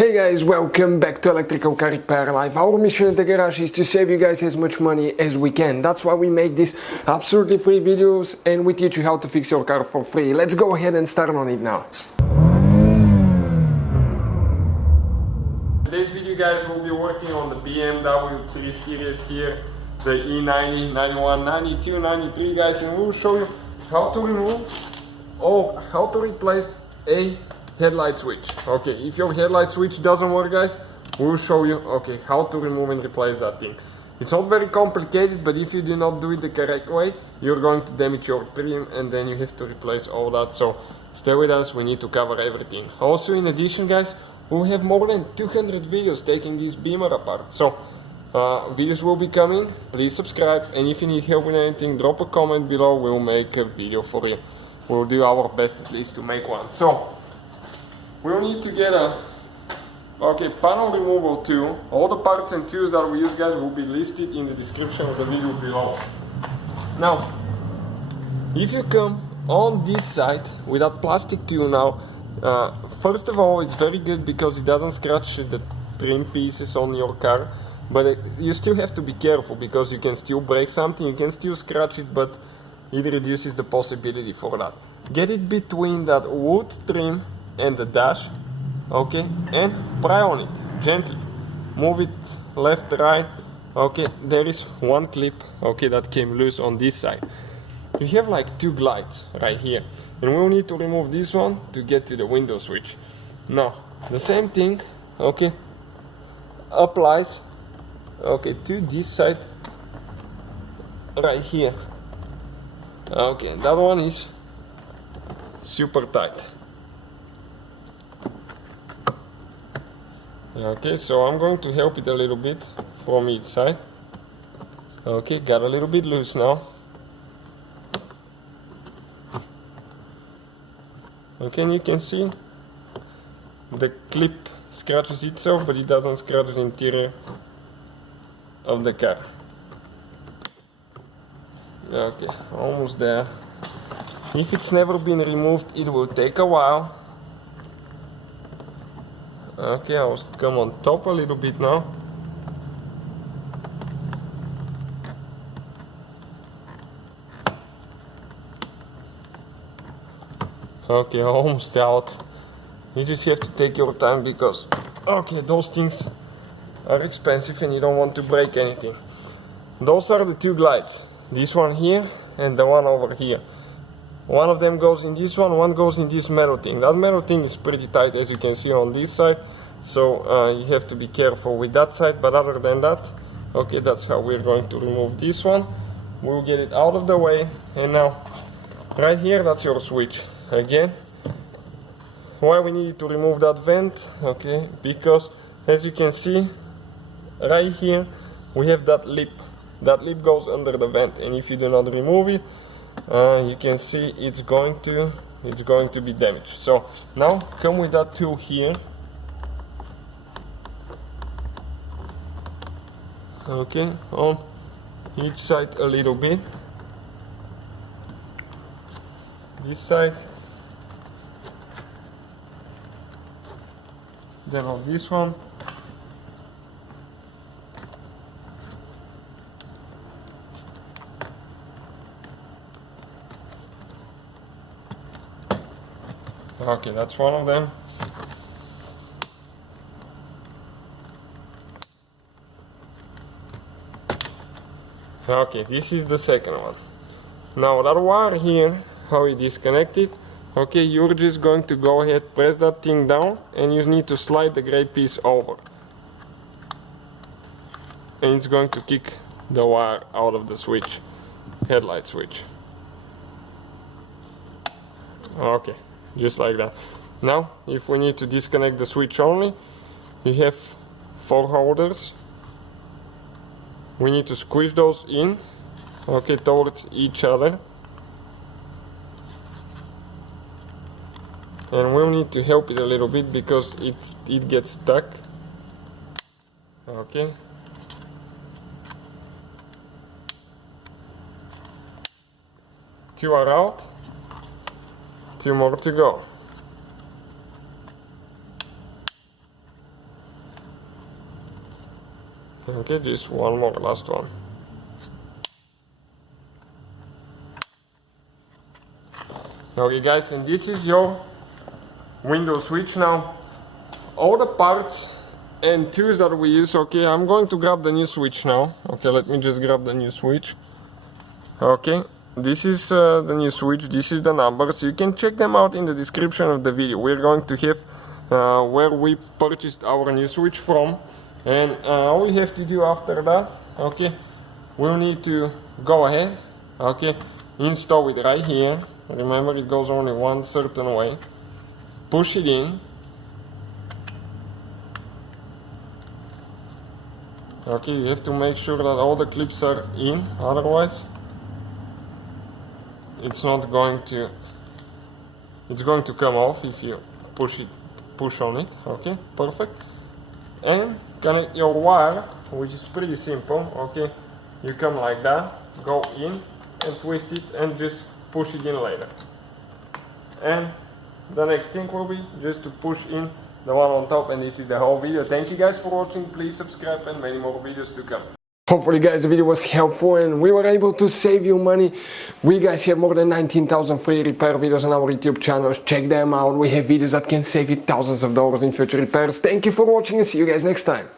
Hey guys, welcome back to Electrical Car Repair Live. Our mission at the garage is to save you guys as much money as we can. That's why we make these absolutely free videos and we teach you how to fix your car for free. Let's go ahead and start on it now. Today's video, guys, we'll be working on the BMW 3 Series here, the E90, 91, 92, 93, guys, and we'll show you how to remove or how to replace a headlight switch. Okay, if your headlight switch doesn't work, guys, we'll show you how to remove and replace that thing. It's not very complicated, but if you do not do it the correct way, you're going to damage your trim and then you have to replace all that. So stay with us, we need to cover everything. Also, in addition, guys, we have more than 200 videos taking this Beamer apart. So videos will be coming. Please subscribe, and if you need help with anything, drop a comment below. We'll make a video for you. We'll do our best at least to make one. So we'll need to get a panel removal tool. All the parts and tools that we use, guys, will be listed in the description of the video below. Now, if you come on this side with that plastic tool now, first of all, it's very good because it doesn't scratch the trim pieces on your car, but you still have to be careful because you can still break something, you can still scratch it, but it reduces the possibility for that. Get it between that wood trim and the dash, and pry on it gently. Move it left, right. There is one clip, that came loose on this side. You have like two glides right here, and we'll need to remove this one to get to the window switch. Now, the same thing, applies, to this side right here. That one is super tight. So I'm going to help it a little bit from each side. Got a little bit loose now. And you can see the clip scratches itself, but it doesn't scratch the interior of the car. Almost there. If it's never been removed, it will take a while. I'll come on top a little bit now. Almost out. You just have to take your time because those things are expensive and you don't want to break anything. Those are the two glides, this one here and the one over here. One of them goes in this one goes in this metal thing. That metal thing is pretty tight, as you can see on this side, so you have to be careful with that side. But other than that, that's how we're going to remove this one. We'll get it out of the way, and now right here, that's your switch. Again, why we need to remove that vent? Because as you can see right here, we have that lip. That lip goes under the vent, and if you do not remove it, you can see it's going to be damaged. So now come with that tool here. On each side a little bit. This side, then on this one. That's one of them. This is the second one. Now that wire here, how you disconnect it, you're just going to go ahead, press that thing down, and you need to slide the gray piece over. And it's going to kick the wire out of the switch, headlight switch. Just like that. Now, if we need to disconnect the switch only, you have 4 holders. We need to squish those in, towards each other. And we'll need to help it a little bit because it gets stuck. 2 are out. 2 more to go. Okay, just one more, last one. Okay guys, and this is your window switch now. All the parts and tools that we use, okay, I'm going to grab the new switch now. Okay, let me just grab the new switch. Okay, this is the new switch, this is the numbers. You can check them out in the description of the video. We're going to have where we purchased our new switch from. And all we have to do after that, okay, we'll need to go ahead, okay, install it right here. Remember, it goes only one certain way. Push it in. Okay, you have to make sure that all the clips are in, otherwise it's not going to, it's going to come off if you push on it. Okay, perfect. And connect your wire, which is pretty simple. Okay, you come like that, go in and twist it and just push it in later. And the next thing will be just to push in the one on top, and this is the whole video. Thank you guys for watching. Please subscribe and many more videos to come. Hopefully guys the video was helpful and we were able to save you money. We guys have more than 19,000 free repair videos on our YouTube channels. Check them out. We have videos that can save you thousands of dollars in future repairs. Thank you for watching and see you guys next time.